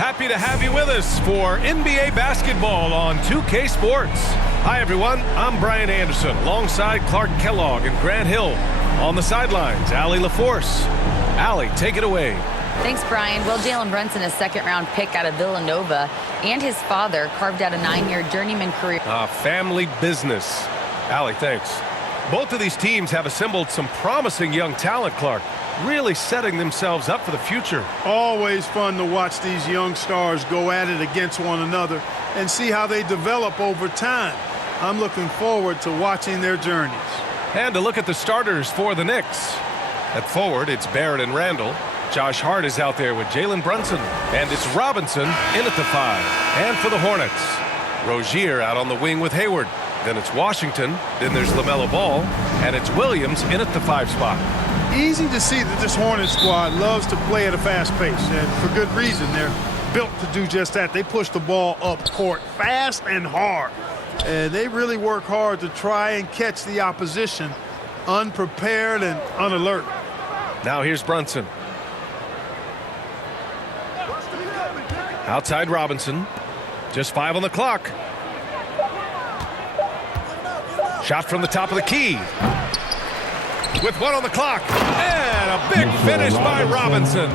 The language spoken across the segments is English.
Happy to have you with us for NBA basketball on 2K Sports. Hi, everyone. I'm Brian Anderson, alongside Clark Kellogg and Grant Hill. On the sidelines, Allie LaForce. Allie, take it away. Thanks, Brian. Well, Jalen Brunson, a second-round pick out of Villanova, and his father carved out a 9-year journeyman career. Family business. Allie, thanks. Both of these teams have assembled some promising young talent, Clark, really setting themselves up for the future. Always fun to watch these young stars go at it against one another and see how they develop over time. I'm looking forward to watching their journeys. And to look at the starters for the Knicks. At forward, it's Barrett and Randall. Josh Hart is out there with Jalen Brunson. And it's Robinson in at the 5. And for the Hornets, Rozier out on the wing with Hayward. Then it's Washington. Then there's LaMelo Ball. And it's Williams in at the 5 spot. Easy to see that this Hornets squad loves to play at a fast pace, and for good reason. They're built to do just that. They push the ball up court fast and hard. And they really work hard to try and catch the opposition unprepared and unalert. Now here's Brunson. Outside Robinson. Just 5 on the clock. Shot from the top of the key. With 1 on the clock. And a big finish by Robinson.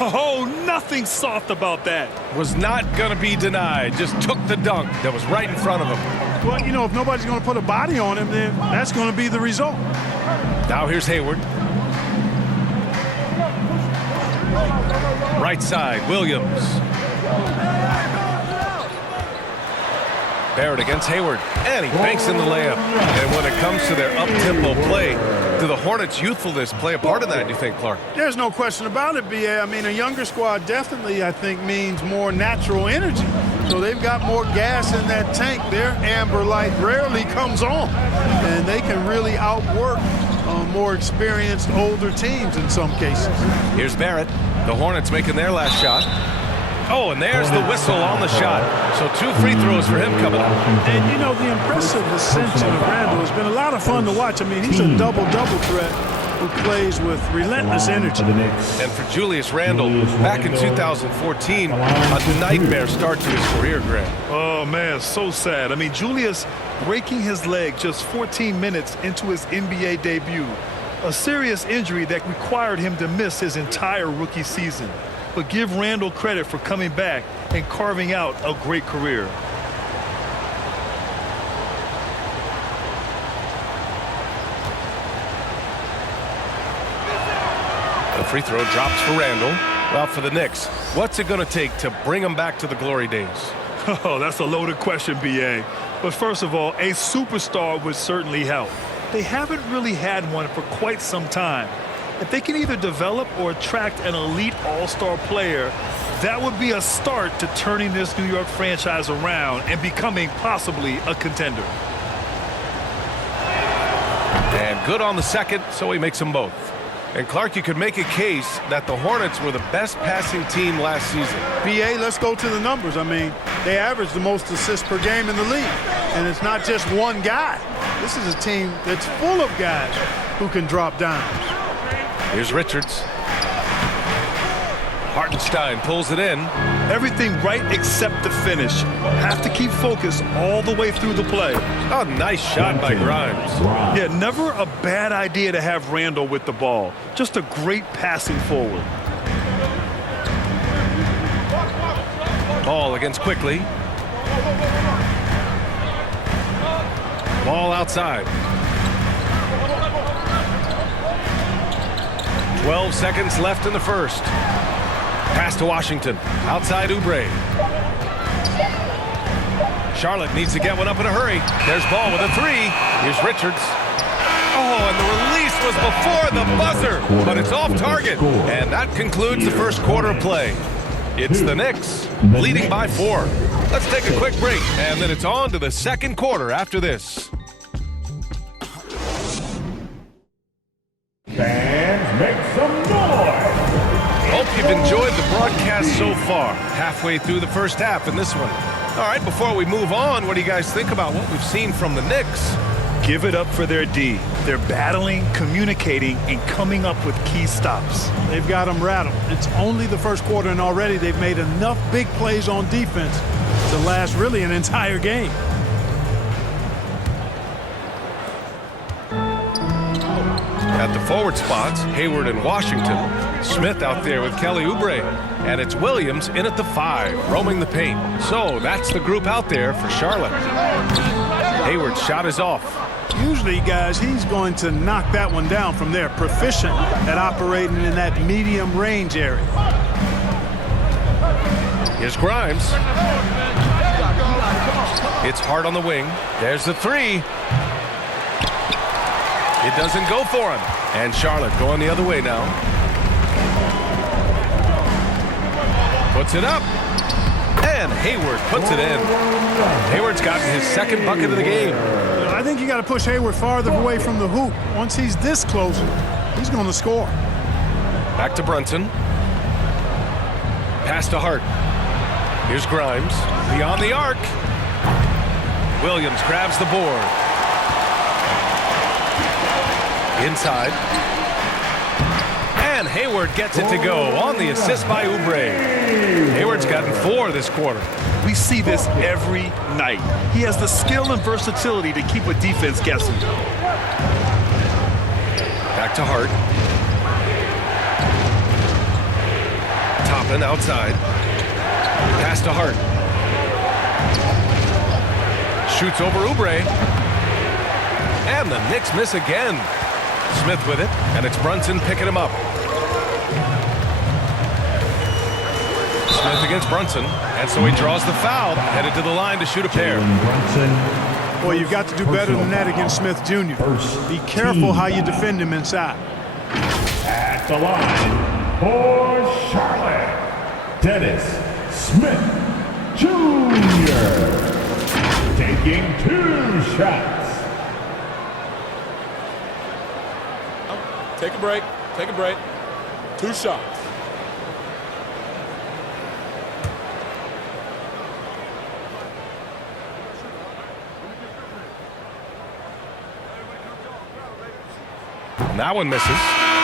Oh, nothing soft about that. Was not going to be denied. Just took the dunk that was right in front of him. Well, you know, if nobody's going to put a body on him, then that's going to be the result. Now here's Hayward. Right side, Williams. Barrett against Hayward, and he banks in the layup. And when it comes to their up-tempo play, do the Hornets' youthfulness play a part in that, do you think, Clark? There's no question about it, B.A. I mean, a younger squad definitely, I think, means more natural energy. So they've got more gas in that tank. Their amber light rarely comes on, and they can really outwork more experienced, older teams in some cases. Here's Barrett. The Hornets making their last shot. Oh, and there's the whistle on the shot. So 2 free throws for him coming up. And, you know, the impressive ascension of Randall has been a lot of fun to watch. I mean, he's a double-double threat who plays with relentless energy. And for Julius Randle, back in 2014, a nightmare start to his career, Grant. Oh, man, so sad. I mean, Julius breaking his leg just 14 minutes into his NBA debut. A serious injury that required him to miss his entire rookie season. But give Randall credit for coming back and carving out a great career. The free throw drops for Randall. Well, for the Knicks, what's it going to take to bring them back to the glory days? Oh, that's a loaded question, B.A. But first of all, a superstar would certainly help. They haven't really had one for quite some time. If they can either develop or attract an elite all-star player, that would be a start to turning this New York franchise around and becoming possibly a contender. And good on the second, so he makes them both. And Clark, you could make a case that the Hornets were the best passing team last season. B.A., let's go to the numbers. I mean, they average the most assists per game in the league. And it's not just one guy. This is a team that's full of guys who can drop dimes. Here's Richards. Hartenstein pulls it in. Everything right except the finish. Have to keep focus all the way through the play. Oh, nice shot by Grimes. Yeah, never a bad idea to have Randall with the ball. Just a great passing forward. Ball against Quickly. Ball outside. 12 seconds left in the first. Pass to Washington. Outside Oubre. Charlotte needs to get one up in a hurry. There's Ball with a 3. Here's Richards. Oh, and the release was before the buzzer, but it's off target. And that concludes the first quarter of play. It's the Knicks leading by 4. Let's take a quick break, and then it's on to the second quarter after this. Fans, make some noise! Hope you've enjoyed the broadcast so far. Halfway through the first half in this one. All right, before we move on, what do you guys think about what we've seen from the Knicks? Give it up for their D. They're battling, communicating, and coming up with key stops. They've got them rattled. It's only the first quarter, and already they've made enough big plays on defense to last really an entire game. At the forward spots, Hayward and Washington. Smith out there with Kelly Oubre. And it's Williams in at the 5, roaming the paint. So that's the group out there for Charlotte. Hayward's shot is off. Usually, guys, he's going to knock that one down from there. Proficient at operating in that medium range area. Here's Grimes. It's hard on the wing. There's the 3. It doesn't go for him. And Charlotte going the other way now. Puts it up. And Hayward puts it in. Hayward's gotten his second bucket of the game. I think you got to push Hayward farther away from the hoop. Once he's this close, he's going to score. Back to Brunson. Pass to Hart. Here's Grimes. Beyond the arc. Williams grabs the board. Inside. And Hayward gets it to go on the assist by Oubre. Hayward's gotten 4 this quarter. We see this every night. He has the skill and versatility to keep a defense guessing. Back to Hart. Toppin outside. Pass to Hart. Shoots over Oubre. And the Knicks miss again. Smith with it, and it's Brunson picking him up. Smith against Brunson, and so he draws the foul, headed to the line to shoot a pair. Boy, you've got to do better than that against Smith Jr. Be careful how you defend him inside. At the line for Charlotte, Dennis Smith Jr. taking 2 shots. Take a break. Take a break. 2 shots. And that one misses.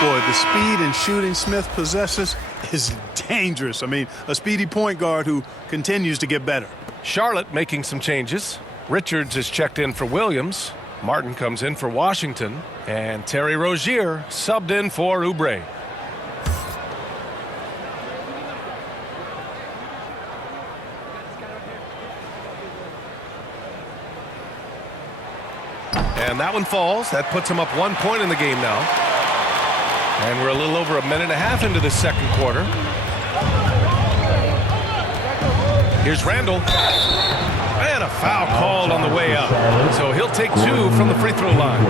Boy, the speed and shooting Smith possesses is dangerous. I mean, a speedy point guard who continues to get better. Charlotte making some changes. Richards is checked in for Williams. Martin comes in for Washington. And Terry Rozier subbed in for Oubre. And that one falls. That puts him up 1 point in the game now. And we're a little over a minute and a half into the second quarter. Here's Randall. And a foul called on the way up. So he'll take 2 from the free throw line.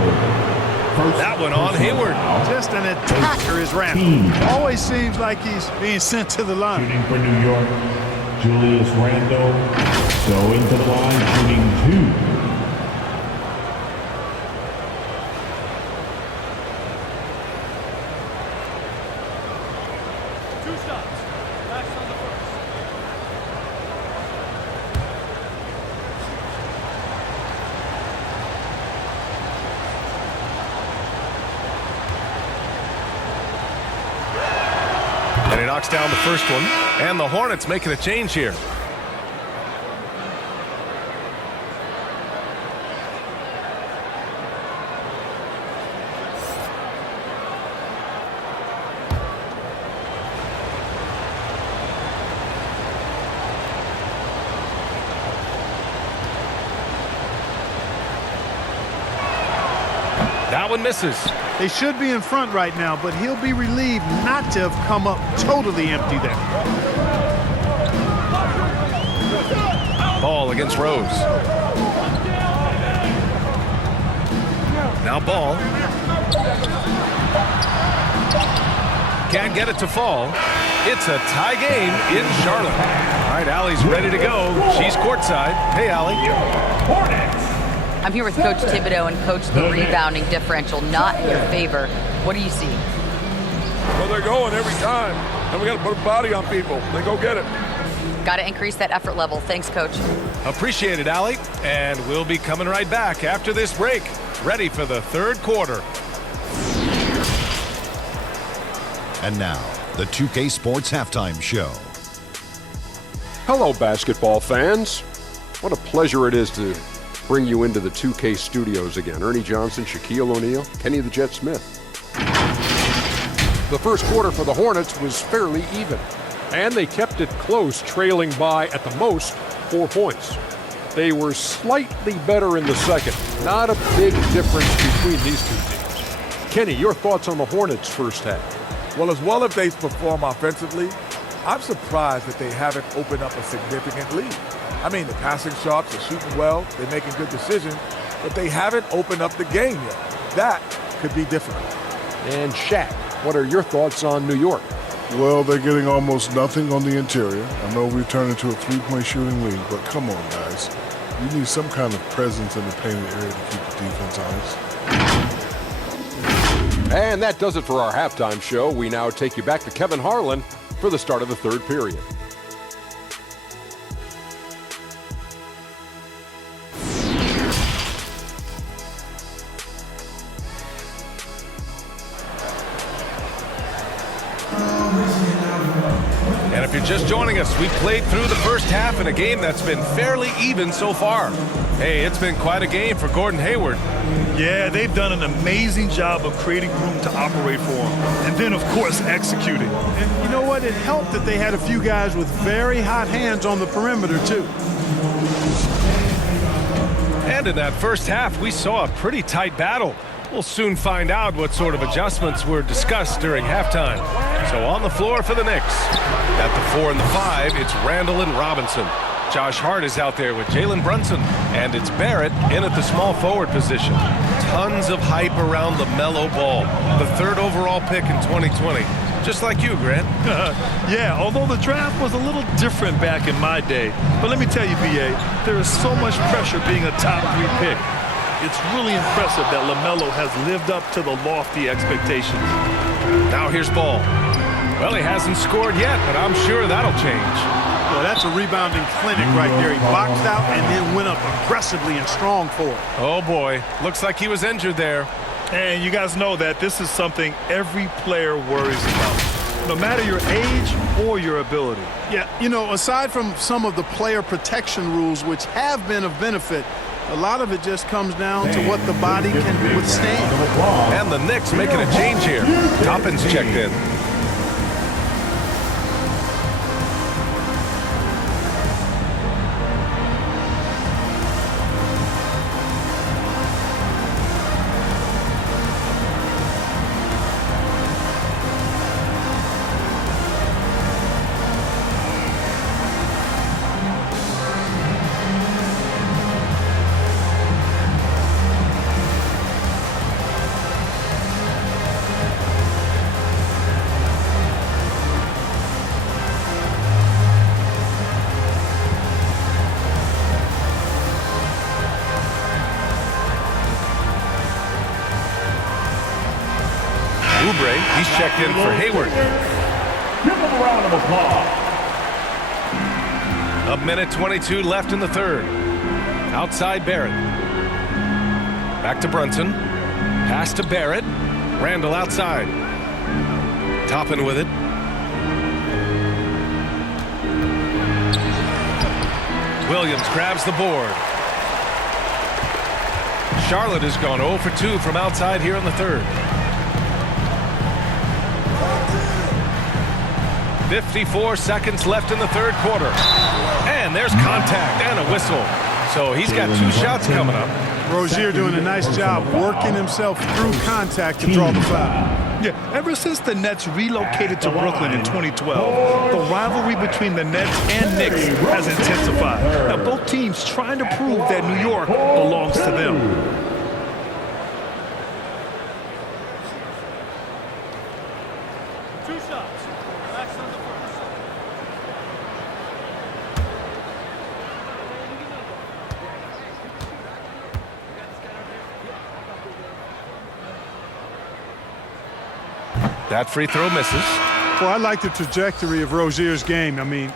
That one on Hayward. Just an attacker is Randall. Always seems like he's being sent to the line. Shooting for New York, Julius Randle going to the line, shooting 2. And he knocks down the first one. And the Hornets making a change here. That one misses. They should be in front right now, but he'll be relieved not to have come up totally empty there. Ball against Rose. Now Ball. Can't get it to fall. It's a tie game in Charlotte. All right, Allie's ready to go. She's courtside. Hey, Allie. Hornets. I'm here with Coach Thibodeau, and Coach, the rebounding differential not in your favor. What do you see? Well, they're going every time. And we got to put a body on people. They go get it. Got to increase that effort level. Thanks, Coach. Appreciate it, Allie. And we'll be coming right back after this break. Ready for the third quarter. And now, the 2K Sports Halftime Show. Hello, basketball fans. What a pleasure it is to bring you into the 2K studios again. Ernie Johnson, Shaquille O'Neal, Kenny the Jet Smith. The first quarter for the Hornets was fairly even, and they kept it close, trailing by, at the most, 4 points. They were slightly better in the second. Not a big difference between these two teams. Kenny, your thoughts on the Hornets' first half? Well, as they perform offensively, I'm surprised that they haven't opened up a significant lead. I mean, the passing shots are shooting well, they're making good decisions, but they haven't opened up the game yet. That could be difficult. And Shaq, what are your thoughts on New York? Well, they're getting almost nothing on the interior. I know we've turned into a three-point shooting league, but come on, guys. You need some kind of presence in the painted area to keep the defense honest. And that does it for our halftime show. We now take you back to Kevin Harlan for the start of the third period. And if you're just joining us, we played through the first half in a game that's been fairly even so far. Hey, it's been quite a game for Gordon Hayward. Yeah, they've done an amazing job of creating room to operate for him. And then, of course, executing. And you know what? It helped that they had a few guys with very hot hands on the perimeter, too. And in that first half, we saw a pretty tight battle. We'll soon find out what sort of adjustments were discussed during halftime. So on the floor for the Knicks. At the 4 and the 5, it's Randall and Robinson. Josh Hart is out there with Jalen Brunson. And it's Barrett in at the small forward position. Tons of hype around LaMelo Ball, the third overall pick in 2020. Just like you, Grant. Yeah, although the draft was a little different back in my day. But let me tell you, B.A., there is so much pressure being a top 3 pick. It's really impressive that LaMelo has lived up to the lofty expectations. Now here's Ball. Well, he hasn't scored yet, but I'm sure that'll change. Well, that's a rebounding clinic right there. He boxed out and then went up aggressively and strong for it. Oh, boy. Looks like he was injured there. And you guys know that this is something every player worries about, no matter your age or your ability. Yeah, you know, aside from some of the player protection rules, which have been of benefit, a lot of it just comes down to what the body can withstand. And the Knicks making a change here. Toppin's checked in. He's checked in for Hayward. Give him a round of applause. A minute 22 left in the third. Outside Barrett. Back to Brunson. Pass to Barrett. Randall outside. Toppin with it. Williams grabs the board. Charlotte has gone 0 for 2 from outside here in the third. 54 seconds left in the third quarter. And there's contact and a whistle. So he's got 2 shots coming up. Rozier doing a nice job working himself through contact to draw the foul. Yeah, ever since the Nets relocated to Brooklyn in 2012, the rivalry between the Nets and Knicks has intensified. Now, both teams trying to prove that New York belongs to them. That free throw misses. Well, I like the trajectory of Rozier's game. I mean,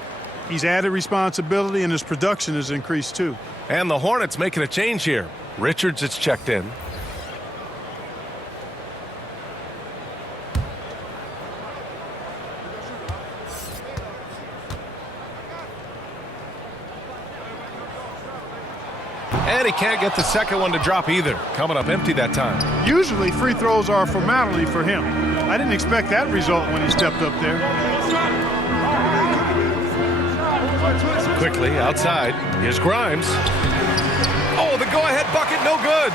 He's added responsibility, and his production has increased too. And the Hornets making a change here. Richards is checked in. And he can't get the second one to drop either. Coming up empty that time. Usually free throws are a formality for him. I didn't expect that result when he stepped up there. Quickly outside. Here's Grimes. Oh, the go-ahead bucket, no good.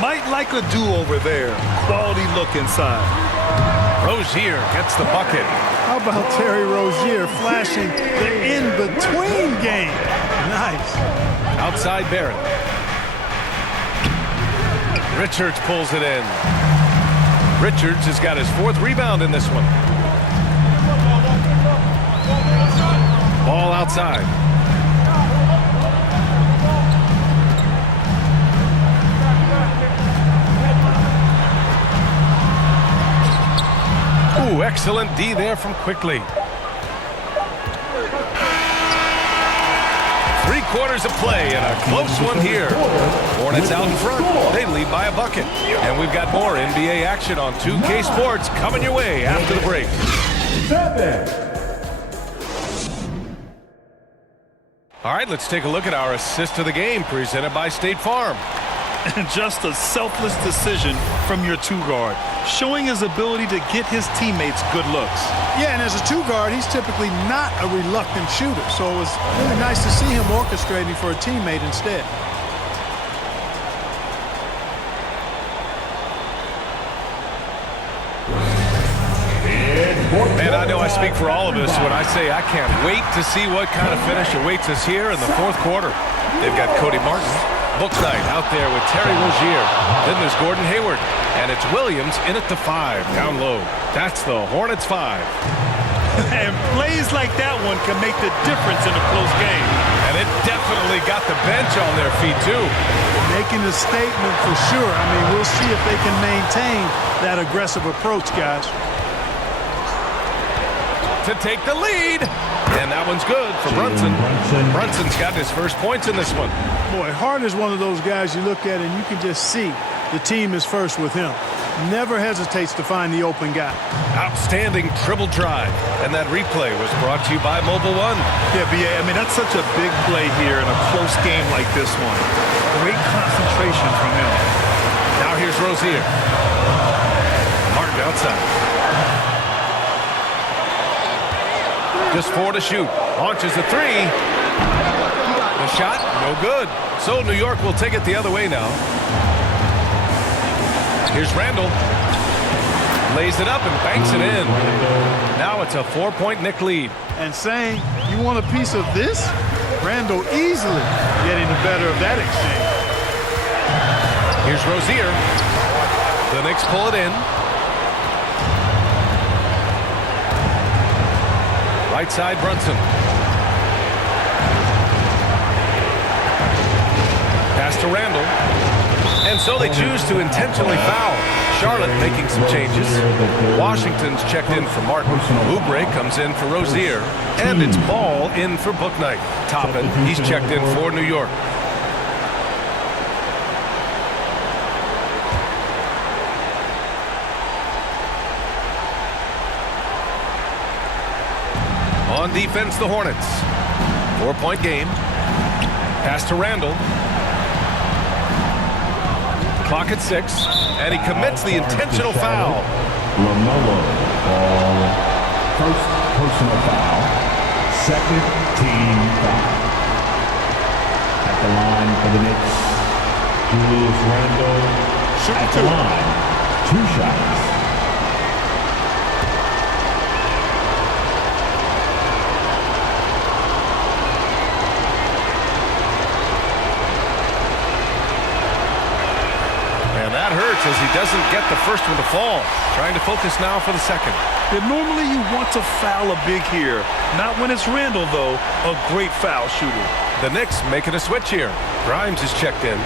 Might like a do-over there. Quality look inside. Rozier gets the bucket. How about Terry Rozier flashing the in-between game? Nice. Outside Barrett. Richards pulls it in. Richards has got his fourth rebound in this one. Ball outside. Ooh, excellent D there from Quickly. 3 quarters of play and a close one here. Hornets out in front. They lead by a bucket. And we've got more NBA action on 2K Sports coming your way after the break. All right, let's take a look at our assist of the game presented by State Farm. And just a selfless decision from your two-guard, showing his ability to get his teammates good looks. Yeah, and as a two-guard, he's typically not a reluctant shooter, so it was really nice to see him orchestrating for a teammate instead. Man, I know I speak for all of us when I say I can't wait to see what kind of finish awaits us here in the fourth quarter. They've got Cody Martin, Booknight out there with Terry Rozier. Then there's Gordon Hayward, and it's Williams in at the 5, down low. That's the Hornets 5. And plays like that one can make the difference in a close game. And it definitely got the bench on their feet, too. Making a statement for sure. I mean, we'll see if they can maintain that aggressive approach, guys. To take the lead. And that one's good for Brunson. Brunson's got his first points in this one. Boy, Hart is one of those guys you look at and you can just see the team is first with him. Never hesitates to find the open guy. Outstanding dribble drive. And that replay was brought to you by Mobile One. Yeah, BA, I mean, that's such a big play here in a close game like this one. Great concentration from him. Now here's Rozier. Martin outside. Just 4 to shoot. Launches a 3. The shot, no good. So New York will take it the other way now. Here's Randall. Lays it up and banks it in. Now it's a 4-point Knick lead. And saying, you want a piece of this? Randall easily getting the better of that exchange. Here's Rozier. The Knicks pull it in. Right side, Brunson. Pass to Randall. And so they choose to intentionally foul. Charlotte making some changes. Washington's checked in for Martin. Oubre comes in for Rozier. And it's Ball in for Booknight. Toppin, he's checked in for New York. On defense, the Hornets. 4-point game. Pass to Randall. Clock at 6. And he commits the intentional foul. LaMelo Ball. First personal foul. Second team foul. At the line for the Knicks, Julius Randle. At the line, 2 shots. That hurts as he doesn't get the first one to fall. Trying to focus now for the second. Yeah, normally you want to foul a big here. Not when it's Randall, though. A great foul shooter. The Knicks making a switch here. Grimes is checked in.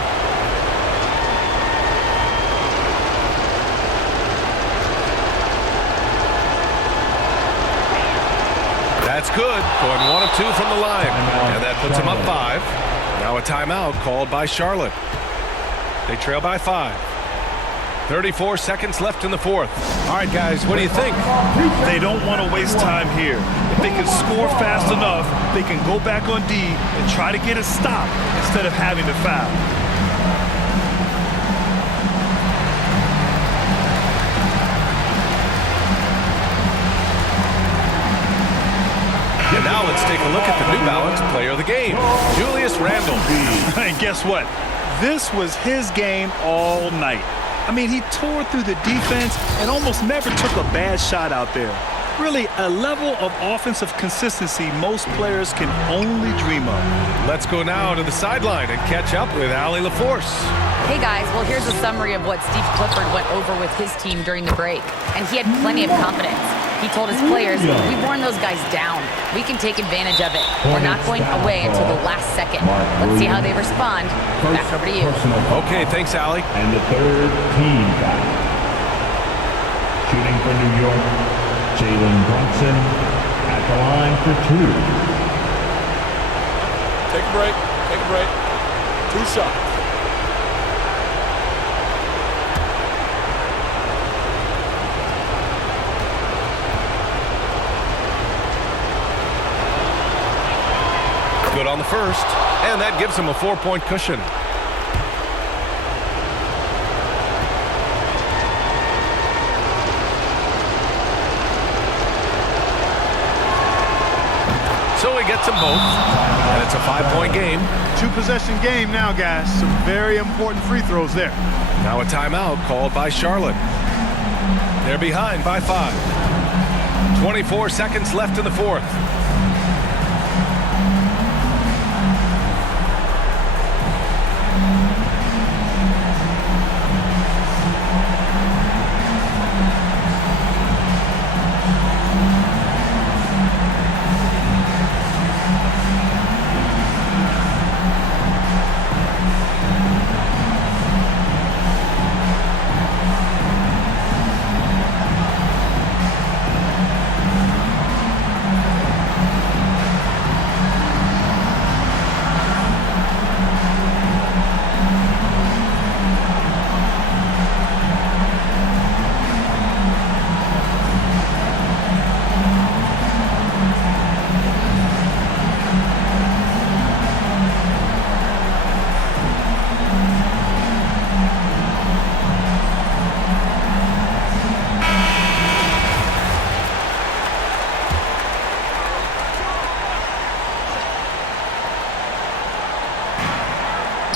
That's good. Going 1 of 2 from the line. And that puts him up 5. Now a timeout called by Charlotte. They trail by 5. 34 seconds left in the fourth. All right, guys, what do you think? They don't want to waste time here. If they can score fast enough, they can go back on D and try to get a stop instead of having to foul. And now let's take a look at the New Balance player of the game, Julius Randle. And guess what? This was his game all night. I mean, he tore through the defense and almost never took a bad shot out there. Really, a level of offensive consistency most players can only dream of. Let's go now to the sideline and catch up with Allie LaForce. Hey guys, well here's a summary of what Steve Clifford went over with his team during the break. And he had plenty of confidence. He told his players, we've worn those guys down. We can take advantage of it. We're not going away until the last second. Let's see how they respond. Back over to you. Okay, thanks, Allie. And the third team foul. Shooting for New York, Jalen Brunson at the line for 2. Take a break. Take a break. 2 shots. Good on the first, and that gives him a 4-point cushion. So he gets them both, and it's a 5-point game. 2-possession game now, guys. Some very important free throws there. Now a timeout called by Charlotte. They're behind by 5. 24 seconds left in the fourth.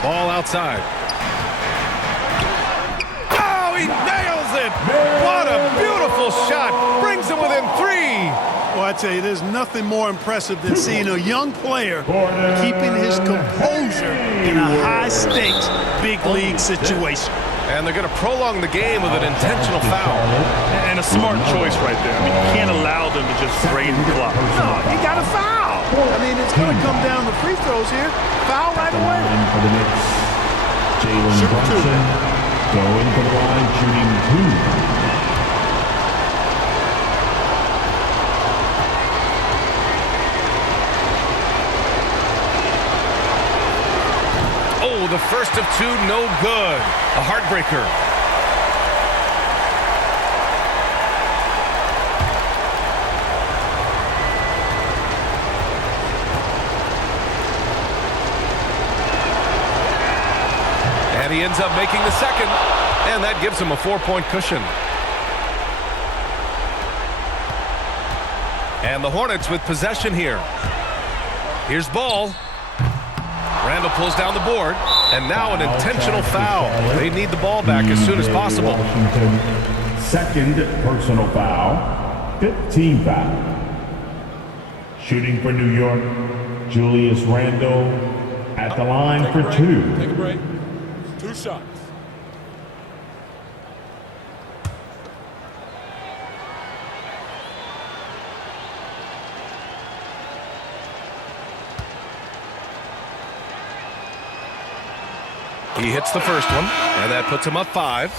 Ball outside. Oh, he nails it! What a beautiful shot! Brings him within 3. Well, I tell you, there's nothing more impressive than seeing a young player keeping his composure in a high-stakes, big-league situation. And they're going to prolong the game with an intentional foul. And a smart choice right there. I mean, you can't allow them to just drain the clock. No, you got to foul. I mean, it's going to come down to free throws here. Foul right away. And for the Knicks, Jalen Brunson going to the line, shooting 2. Oh, the first of 2, no good. A heartbreaker. And he ends up making the second, and that gives him a 4-point cushion. And the Hornets with possession here. Here's ball. Randle pulls down the board, and now an intentional foul. They need the ball back as soon as possible. Washington, second personal foul, 15 foul. Shooting for New York, Julius Randle at the line for 2. Take a break. 2 shots. He hits the first one, and that puts him up 5.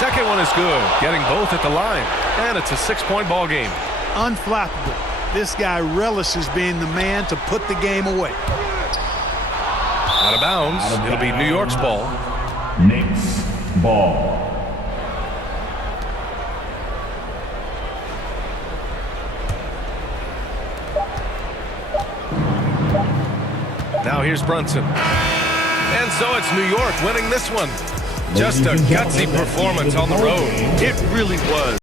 second one is good, getting both at the line. And it's a 6-point ball game. Unflappable. This guy relishes being the man to put the game away. Out of bounds. It'll be New York's ball. Knicks ball. Now here's Brunson. And so it's New York winning this one. Just a gutsy performance on the road. It really was.